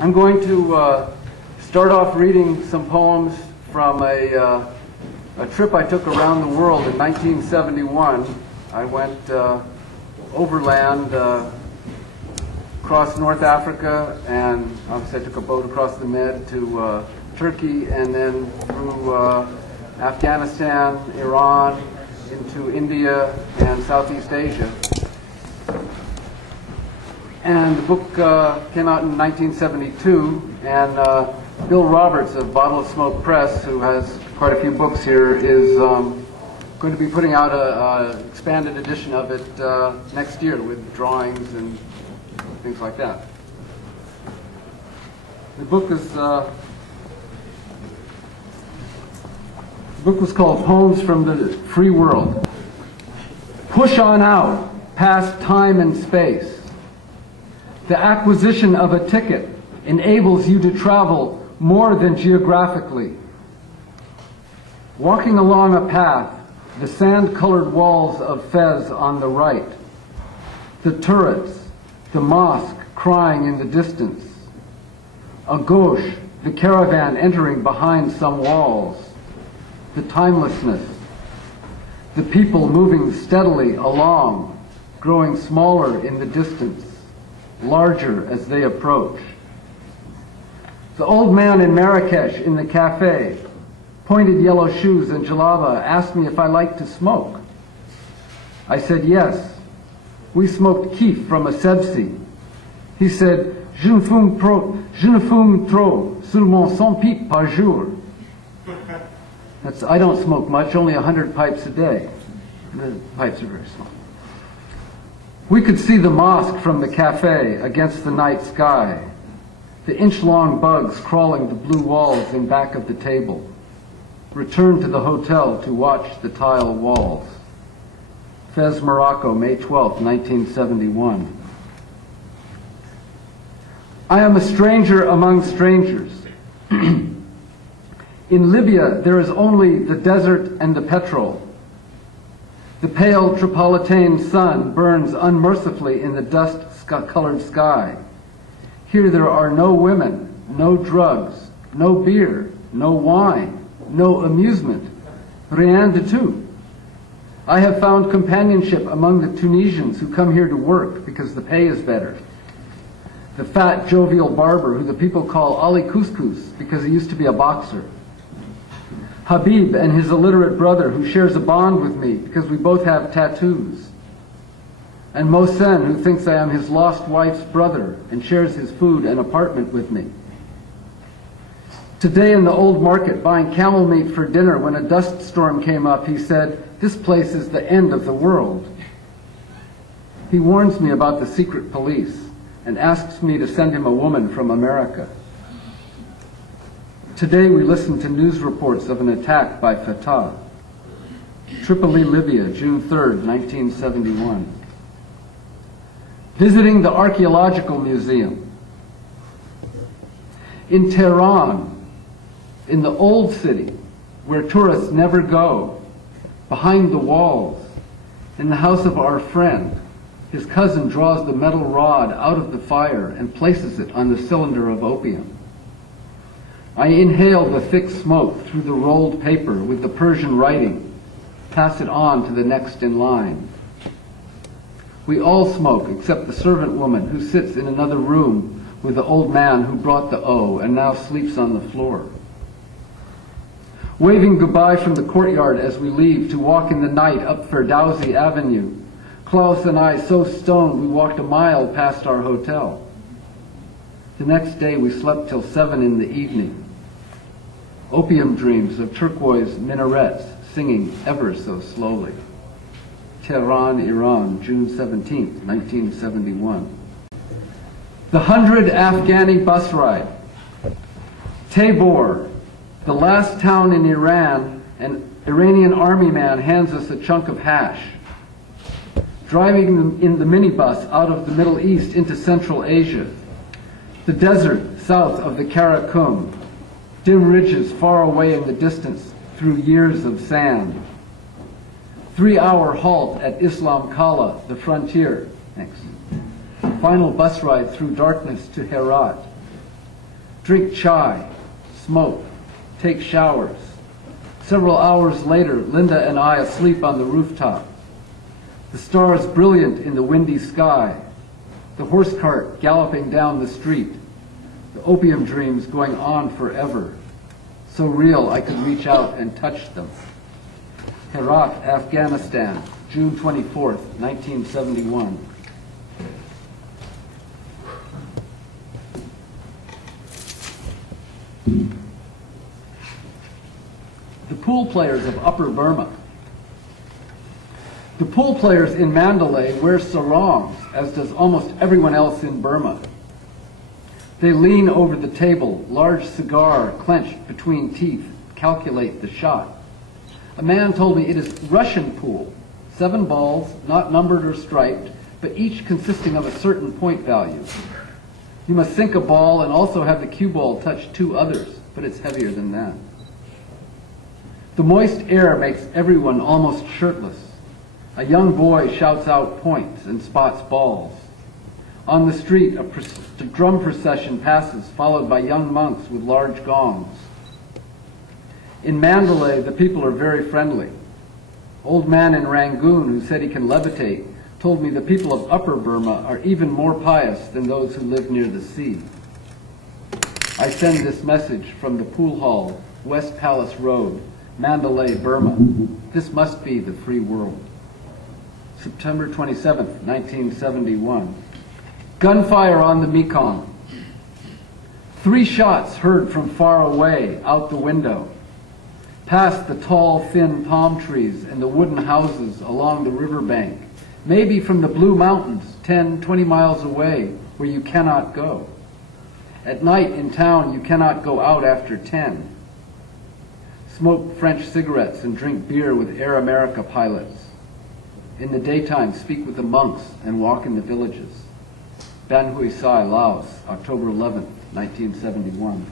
I'm going to start off reading some poems from a trip I took around the world in 1971. I went overland across North Africa, and obviously I took a boat across the Med to Turkey, and then through Afghanistan, Iran, into India and Southeast Asia. And the book came out in 1972, and Bill Roberts of Bottle of Smoke Press, who has quite a few books here, is going to be putting out an expanded edition of it next year with drawings and things like that. The book was called Poems from the Free World. Push on out, past time and space. The acquisition of a ticket enables you to travel more than geographically. Walking along a path, the sand-colored walls of Fez on the right, the turrets, the mosque crying in the distance, a gauche, the caravan entering behind some walls, the timelessness, the people moving steadily along, growing smaller in the distance, larger as they approach. The old man in Marrakesh in the cafe, pointed yellow shoes and jalaba, asked me if I liked to smoke. I said yes. We smoked keef from a sebsi. He said, je ne fume trop, seulement 100 pipes par jour. That's, I don't smoke much, only 100 pipes a day. The pipes are very small. We could see the mosque from the cafe against the night sky, the inch-long bugs crawling the blue walls in back of the table. Returned to the hotel to watch the tile walls. Fez, Morocco, May 12, 1971. I am a stranger among strangers. In Libya, there is only the desert and the petrol. The pale Tripolitane sun burns unmercifully in the dust-colored sky. Here there are no women, no drugs, no beer, no wine, no amusement, rien du tout. I have found companionship among the Tunisians who come here to work because the pay is better. The fat, jovial barber who the people call Ali Couscous because he used to be a boxer. Habib and his illiterate brother who shares a bond with me because we both have tattoos. And Mohsen who thinks I am his lost wife's brother and shares his food and apartment with me. Today in the old market buying camel meat for dinner when a dust storm came up, he said, "This place is the end of the world." He warns me about the secret police and asks me to send him a woman from America. Today we listen to news reports of an attack by Fatah. Tripoli, Libya, June 3rd, 1971. Visiting the Archaeological Museum. In Tehran, in the old city, where tourists never go, behind the walls, in the house of our friend, his cousin draws the metal rod out of the fire and places it on the cylinder of opium. I inhale the thick smoke through the rolled paper with the Persian writing, pass it on to the next in line. We all smoke except the servant woman who sits in another room with the old man who brought the O and now sleeps on the floor. Waving goodbye from the courtyard as we leave to walk in the night up Ferdowsi Avenue, Klaus and I so stoned we walked a mile past our hotel. The next day we slept till 7 in the evening. Opium dreams of turquoise minarets singing ever so slowly. Tehran, Iran, June 17, 1971. The 100 Afghani bus ride. Tabor, the last town in Iran, an Iranian army man hands us a chunk of hash. Driving in the minibus out of the Middle East into Central Asia. The desert south of the Karakum. Dim ridges far away in the distance through years of sand. 3-hour halt at Islam Kala, the frontier. Thanks. Final bus ride through darkness to Herat. drink chai, smoke, take showers. Several hours later, Linda and I asleep on the rooftop. The stars brilliant in the windy sky. The horse cart galloping down the street. The opium dreams going on forever. So real I could reach out and touch them. Herat, Afghanistan, June 24th, 1971. The pool players of Upper Burma. The pool players in Mandalay wear sarongs, as does almost everyone else in Burma. They lean over the table, large cigar clenched between teeth, calculate the shot. A man told me it is Russian pool, 7 balls, not numbered or striped, but each consisting of a certain point value. You must sink a ball and also have the cue ball touch 2 others, but it's heavier than that. The moist air makes everyone almost shirtless. A young boy shouts out points and spots balls. On the street, a drum procession passes, followed by young monks with large gongs. In Mandalay, the people are very friendly. Old man in Rangoon, who said he can levitate, told me the people of Upper Burma are even more pious than those who live near the sea. I send this message from the pool hall, West Palace Road, Mandalay, Burma. This must be the free world. September 27th, 1971. Gunfire on the Mekong. 3 shots heard from far away, out the window. Past the tall, thin palm trees and the wooden houses along the riverbank. Maybe from the Blue Mountains, 10, 20 miles away, where you cannot go. At night in town, you cannot go out after 10. Smoke French cigarettes and drink beer with Air America pilots. In the daytime, speak with the monks and walk in the villages. Ban Hui Sai, Laos, October 11, 1971.